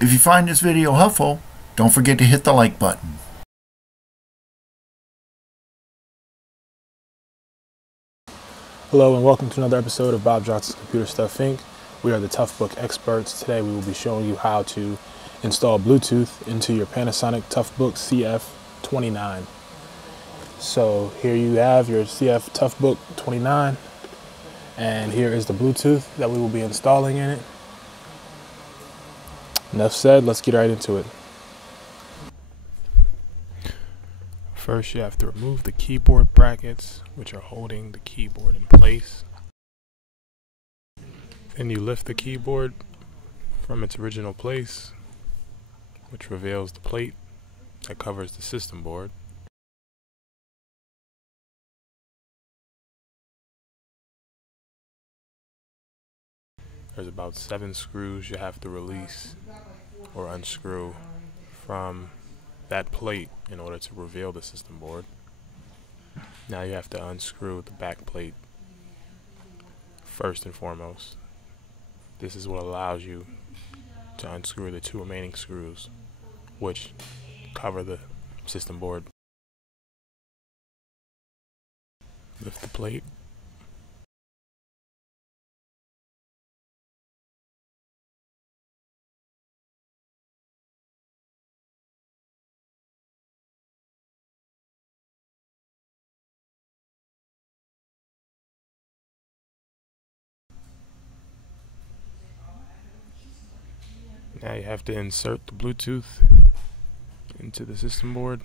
If you find this video helpful, don't forget to hit the like button. Hello and welcome to another episode of Bob Johnson's Computer Stuff Inc. We are the Toughbook experts. Today we will be showing you how to install Bluetooth into your Panasonic Toughbook CF-29. So here you have your CF Toughbook 29, and here is the Bluetooth that we will be installing in it. Enough said, let's get right into it. First, you have to remove the keyboard brackets, which are holding the keyboard in place. Then you lift the keyboard from its original place, which reveals the plate that covers the system board. There's about 7 screws you have to release or unscrew from that plate in order to reveal the system board. Now you have to unscrew the back plate first and foremost. This is what allows you to unscrew the 2 remaining screws which cover the system board. Lift the plate. Now you have to insert the Bluetooth into the system board.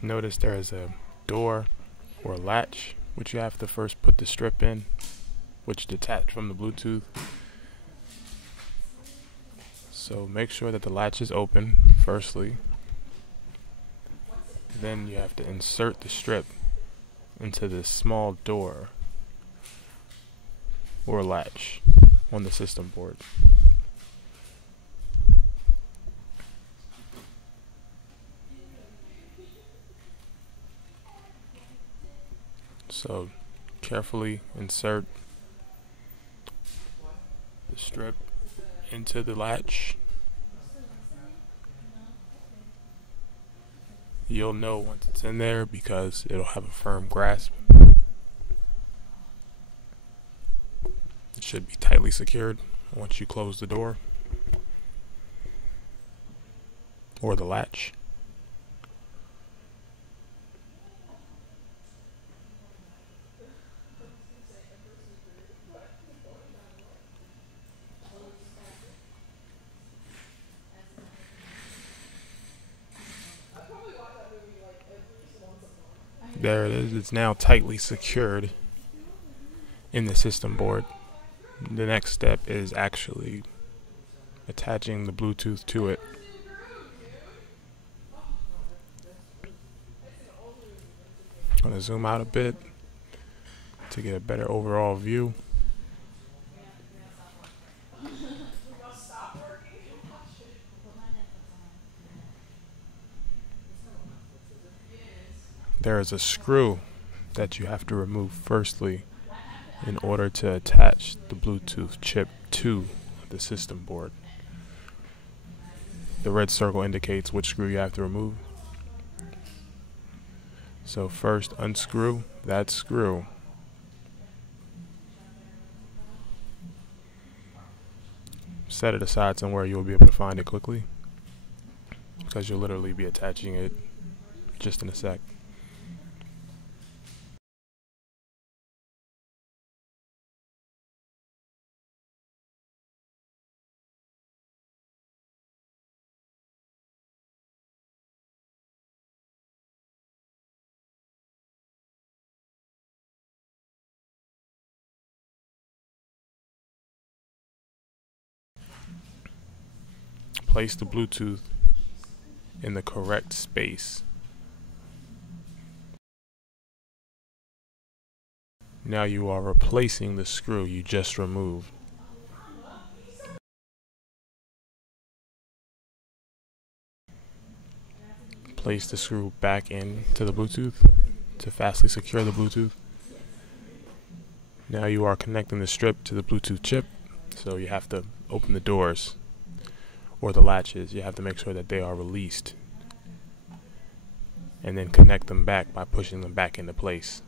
Notice there is a door or latch which you have to first put the strip in, which detach from the Bluetooth. So make sure that the latch is open firstly. Then you have to insert the strip into this small door or latch on the system board. So carefully insert the strip into the latch. You'll know once it's in there because it'll have a firm grasp. It should be tightly secured once you close the door or the latch. There it is. It's now tightly secured in the system board. The next step is actually attaching the Bluetooth to it. I'm going to zoom out a bit to get a better overall view. There is a screw that you have to remove firstly in order to attach the Bluetooth chip to the system board. The red circle indicates which screw you have to remove. So first unscrew that screw. Set it aside somewhere you'll be able to find it quickly, because you'll literally be attaching it just in a sec. Place the Bluetooth in the correct space. Now you are replacing the screw you just removed. Place the screw back into the Bluetooth to fastly secure the Bluetooth. Now you are connecting the strip to the Bluetooth chip, so you have to open the doors or the latches. You have to make sure that they are released and then connect them back by pushing them back into place.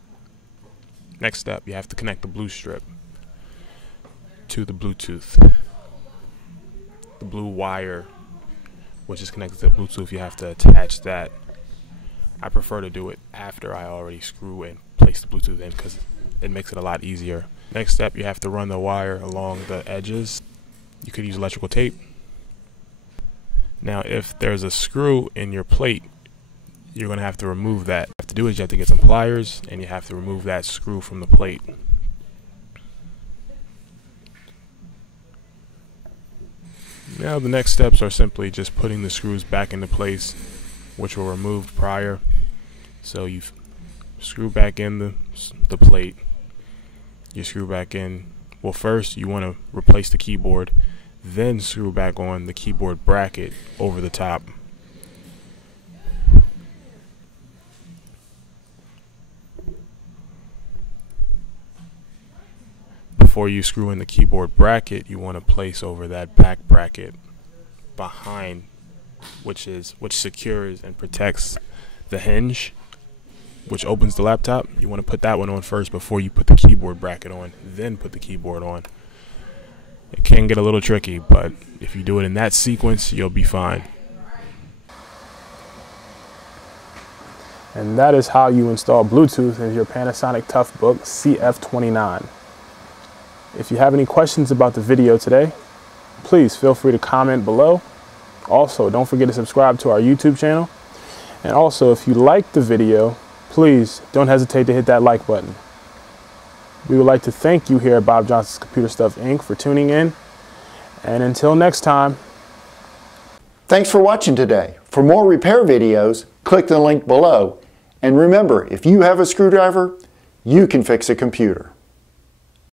Next step, you have to connect the blue strip to the Bluetooth. The blue wire which is connected to the Bluetooth, you have to attach that. I prefer to do it after I already screw and place the Bluetooth in because it makes it a lot easier. Next step, you have to run the wire along the edges. You could use electrical tape. Now if there's a screw in your plate, you're going to have to remove that. What you have to do is you have to get some pliers and you have to remove that screw from the plate. Now the next steps are simply just putting the screws back into place, which were removed prior. So you screw back in the plate. You screw back in. Well, first you want to replace the keyboard, then screw back on the keyboard bracket over the top. Before you screw in the keyboard bracket, you want to place over that back bracket behind, which secures and protects the hinge, which opens the laptop. You want to put that one on first before you put the keyboard bracket on, then put the keyboard on. It can get a little tricky, but if you do it in that sequence, you'll be fine. And that is how you install Bluetooth in your Panasonic Toughbook CF-29. If you have any questions about the video today, please feel free to comment below. Also, don't forget to subscribe to our YouTube channel. And also, if you liked the video, please don't hesitate to hit that like button. We would like to thank you here at Bob Johnson's Computer Stuff Inc. for tuning in. And until next time. Thanks for watching today. For more repair videos, click the link below. And remember, if you have a screwdriver, you can fix a computer.